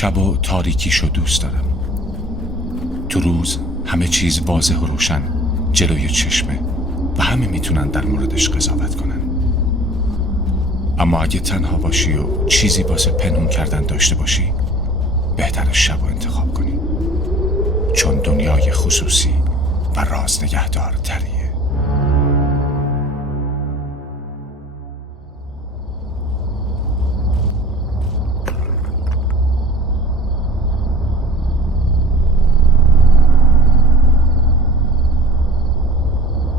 شب و تاریکیشو دوست دارم. تو روز همه چیز واضح و روشن جلوی چشمه و همه میتونن در موردش قضاوت کنن. اما اگه تنها باشی و چیزی واسه پنهون کردن داشته باشی، بهتر شب رو انتخاب کنی، چون دنیای خصوصی و راز نگهدار تریه.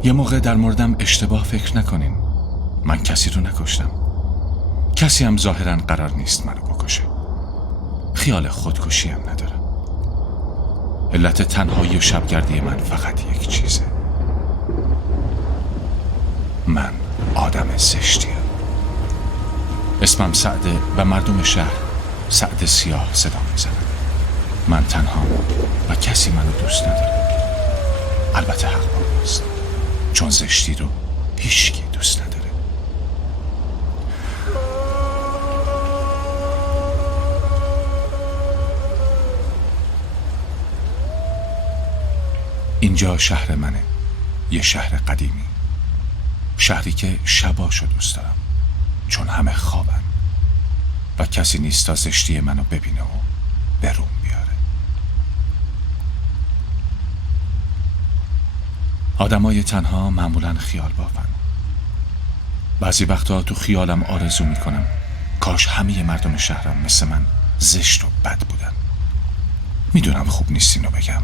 یه موقع در موردم اشتباه فکر نکنین. من کسی رو نکشتم. کسی هم ظاهراً قرار نیست منو بکشه. خیال خودکشی هم ندارم. علت تنهایی و شبگردی من فقط یک چیزه. من آدم زشتیم. اسمم سعده و مردم شهر سعد سیاه صدا میزنن. من تنها و کسی منو دوست نداره. البته حق با ماست، چون زشتی رو هیچکی دوست نداره. اینجا شهر منه، یه شهر قدیمی، شهری که شباشو دوست دارم، چون همه خوابن و کسی نیست تا زشتی منو ببینه و به روم بیاره. آدمای تنها معمولاً خیال بافن. بعضی وقتا تو خیالم آرزو میکنم کاش همه مردم شهرم مثل من زشت و بد بودن. میدونم خوب نیست اینو بگم،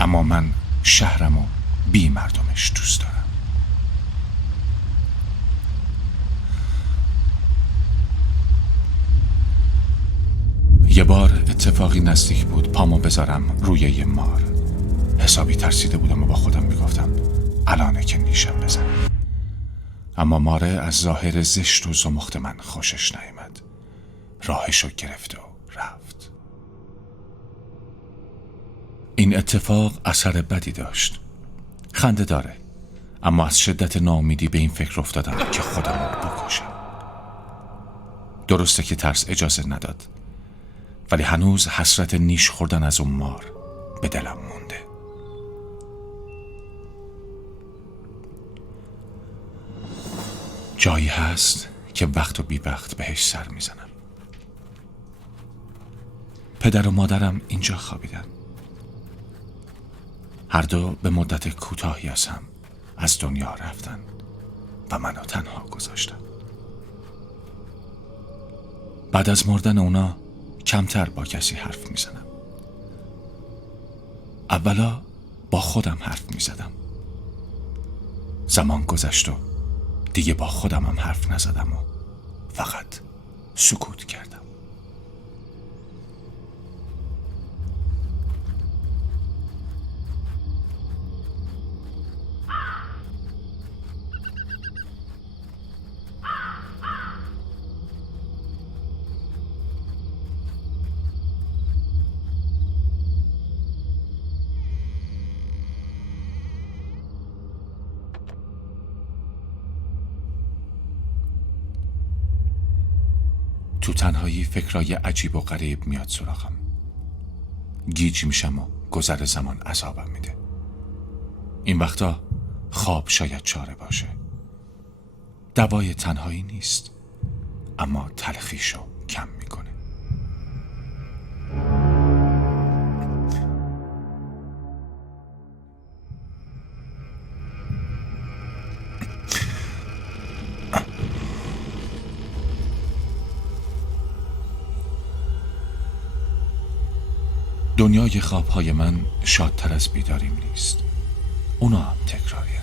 اما من شهرم و بی مردمش دوست دارم. یه بار اتفاقی نزدیک بود پامو بذارم روی یه مار. حسابی ترسیده بودم و با خودم میگفتم الانه که نیشم بزنم. اما ماره از ظاهر زشت و زمخت من خوشش نیامد. راهشو گرفت و رفت. این اتفاق اثر بدی داشت. خنده داره، اما از شدت ناامیدی به این فکر افتادم که خودم رو بکشم. درسته که ترس اجازه نداد، ولی هنوز حسرت نیش خوردن از اون مار به دلم مونده. جایی هست که وقت و بی وقت بهش سر میزنم. پدر و مادرم اینجا خوابیدن. هر دو به مدت کوتاهی از هم از دنیا رفتن و منو تنها گذاشتن. بعد از مردن اونا کمتر با کسی حرف میزنم. اولا با خودم حرف میزدم. زمان گذشت و دیگه با خودم هم حرف نزدم و فقط سکوت کردم. تو تنهایی فکرای عجیب و غریب میاد سراغم. گیج میشم و گذر زمان عذابم میده. این وقتا خواب شاید چاره باشه. دوای تنهایی نیست، اما تلخیشو کم میکنه. دنیای خوابهای من شادتر از بیداریم نیست. اونا هم تکراریه.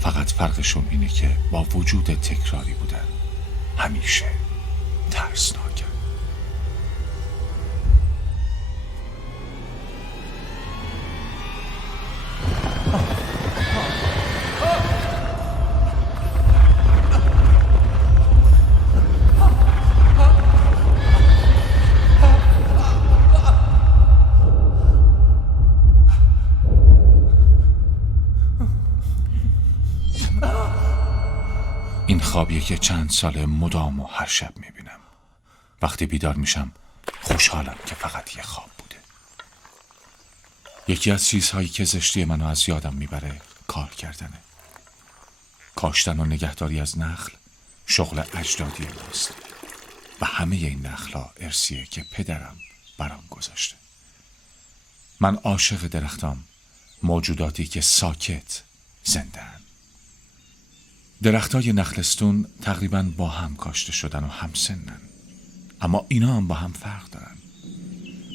فقط فرقشون اینه که با وجود تکراری بودن همیشه ترسناکن. این خوابیه که چند سال مدام و هر شب میبینم. وقتی بیدار میشم خوشحالم که فقط یه خواب بوده. یکی از چیزهایی که زشتی منو از یادم میبره کار کردنه. کاشتن و نگهداری از نخل شغل اجدادی ماست و همه این نخلا ارثیه که پدرم برام گذاشته. من عاشق درختام، موجوداتی که ساکت زنده‌اند. درختای نخلستون تقریباً با هم کاشته شدن و هم سنن، اما اینا هم با هم فرق دارن.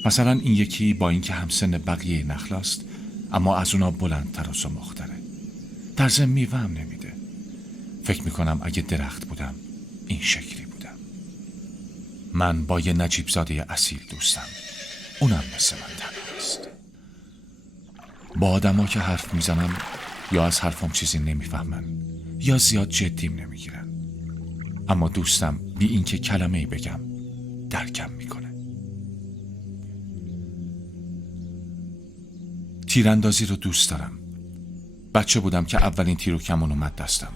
مثلا این یکی با اینکه هم سن بقیه نخلاست، اما از اونا بلندتر و زمختره. در ضمن میوه هم نمیده. فکر میکنم اگه درخت بودم این شکلی بودم. من با یه نجیب زاده اصیل دوستم، اونم مثل من تنهاست. با آدما که حرف میزنم یا از حرفم چیزی نمیفهمن یا زیاد جدیم نمیگیرن، اما دوستم بی اینکه کلمه‌ای بگم درکم میکنه. تیراندازی رو دوست دارم. بچه بودم که اولین تیر و کمان اومد دستم.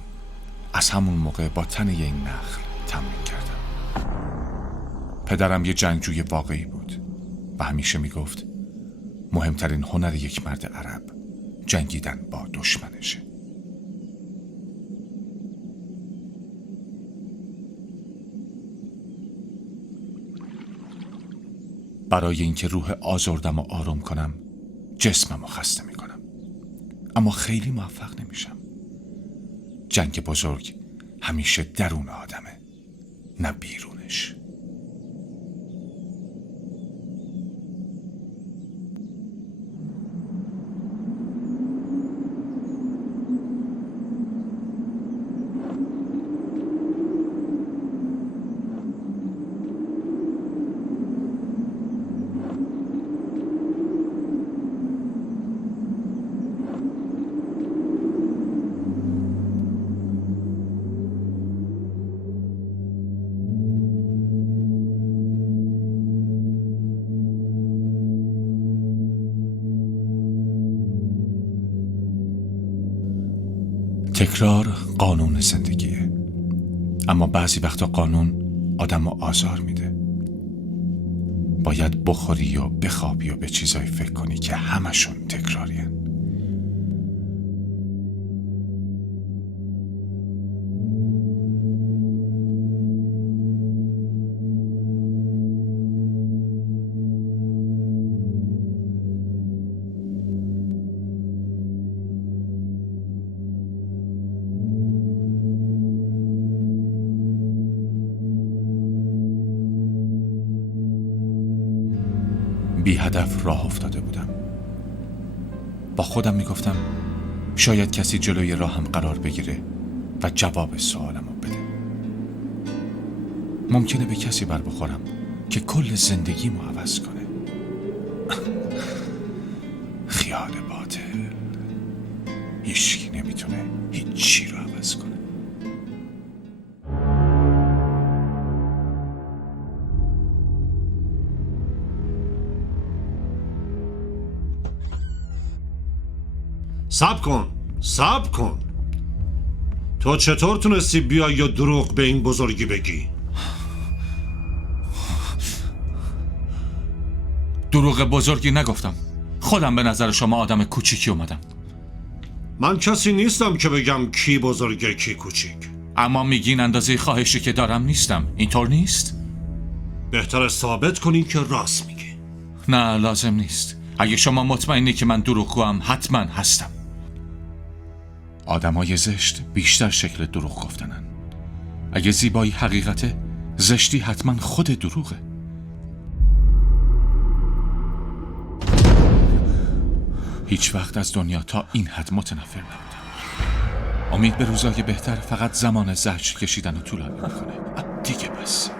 از همون موقع با تنه این نخل تمرین کردم. پدرم یه جنگجوی واقعی بود و همیشه میگفت مهمترین هنر یک مرد عرب جنگیدن با دشمنشه. برای اینکه روح آزردم و آروم کنم جسمم رو خسته میکنم، اما خیلی موفق نمیشم. جنگ بزرگ همیشه درون آدمه، نه بیرونش. تکرار قانون زندگیه، اما بعضی وقتا قانون آدم رو آزار میده. باید بخوری و بخوابی و به چیزایی فکر کنی که همشون تکرارین. بی هدف راه افتاده بودم. با خودم میگفتم شاید کسی جلوی راهم قرار بگیره و جواب سوالمو بده. ممکنه به کسی بر بخورم که کل زندگیمو عوض کنه. خیال باطل. هیچکی نمیتونه هیچ چی رو عوض کنه. صبر کن. تو چطور تونستی بیای یا دروغ به این بزرگی بگی؟ دروغ بزرگی نگفتم. خودم به نظر شما آدم کوچیکی اومدم. من کسی نیستم که بگم کی بزرگه کی کوچیک. اما میگین اندازه خواهشی که دارم نیستم. اینطور نیست؟ بهتره ثابت کنی که راست میگی. نه لازم نیست. اگه شما مطمئنی که من دروغگوام حتما هستم. آدمای زشت بیشتر شکل دروغ گفتنن. اگه زیبایی حقیقته، زشتی حتما خود دروغه. هیچ وقت از دنیا تا این حد متنفر نبودم. امید به روزای بهتر فقط زمان زجر کشیدن و طولانی میکنه. دیگه بس.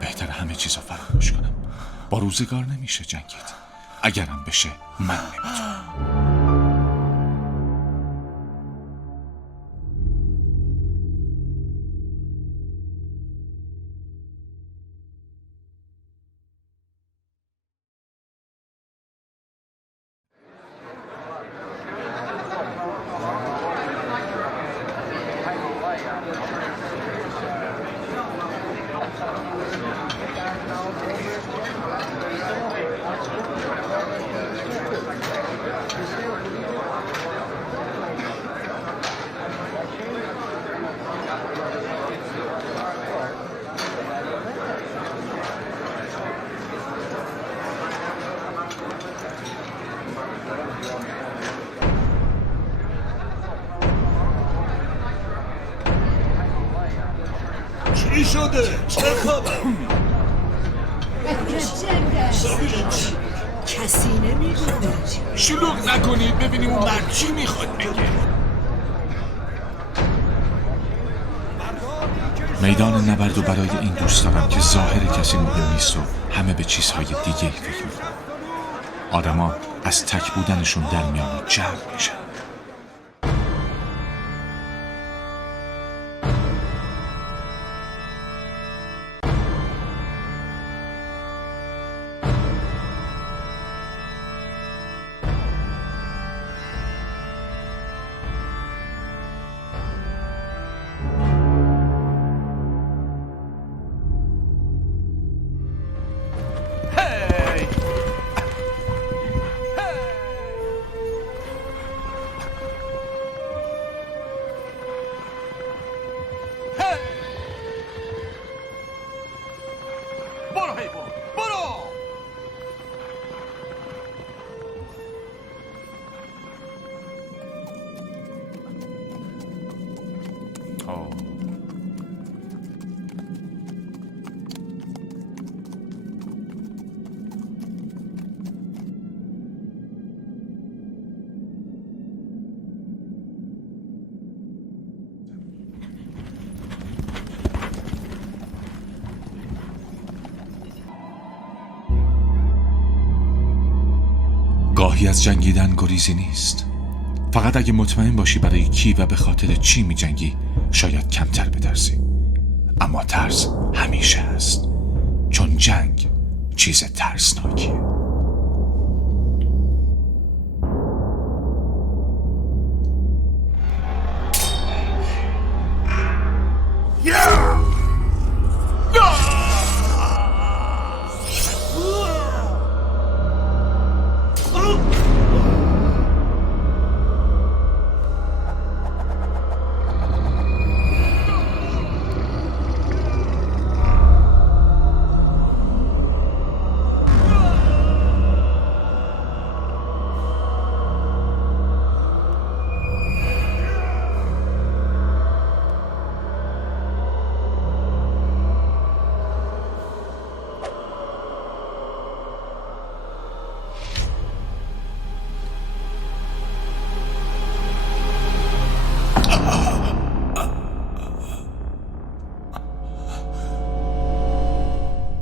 بهتر همه چیزو فراموش کنم. با روزگار نمیشه جنگید. اگرم بشه من نمیتونم. چی شده؟ چه خبر؟ کسی نمیدونه. شلوغ نکنید ببینیم اون مرد چی میخواد بگه. میدان نبرد و برای این دوست دارم که ظاهر کسی مهم نیست و همه به چیزهای دیگه فکر میکنن. آدما از تک بودنشون در میان و جمع میشن. گاهی از جنگیدن گریزی نیست. فقط اگه مطمئن باشی برای کی و به خاطر چی می جنگی شاید کمتر بترسی. اما ترس همیشه هست، چون جنگ چیز ترسناکیه.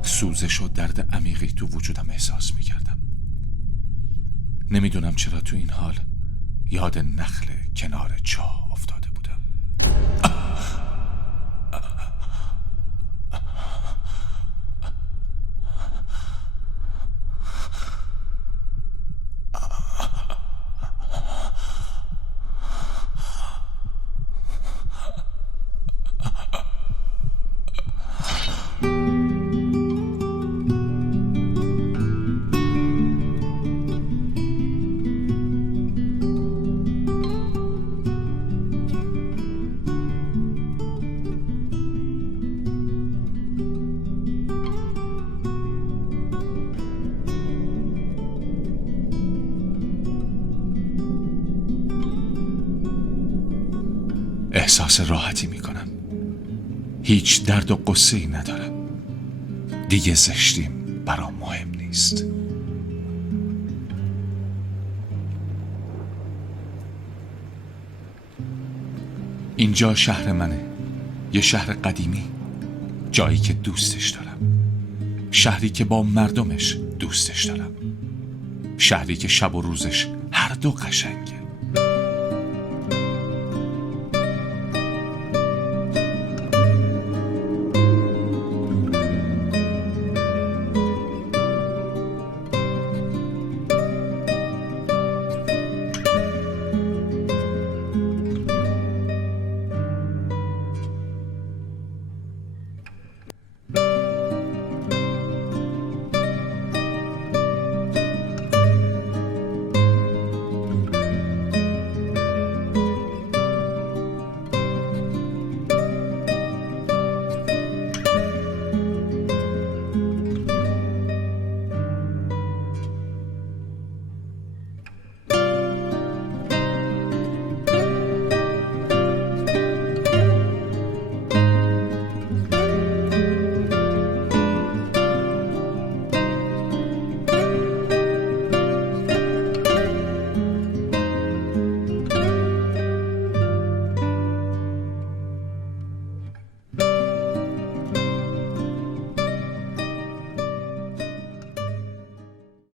سوزش و درد عمیقی تو وجودم احساس می کردم. نمیدونم چرا تو این حال یاد نخل کنار چاه افتاده بودم. احساس راحتی میکنم. هیچ درد و قصه ای ندارم. دیگه زشتیم برام مهم نیست. اینجا شهر منه، یه شهر قدیمی، جایی که دوستش دارم، شهری که با مردمش دوستش دارم، شهری که شب و روزش هر دو قشنگه.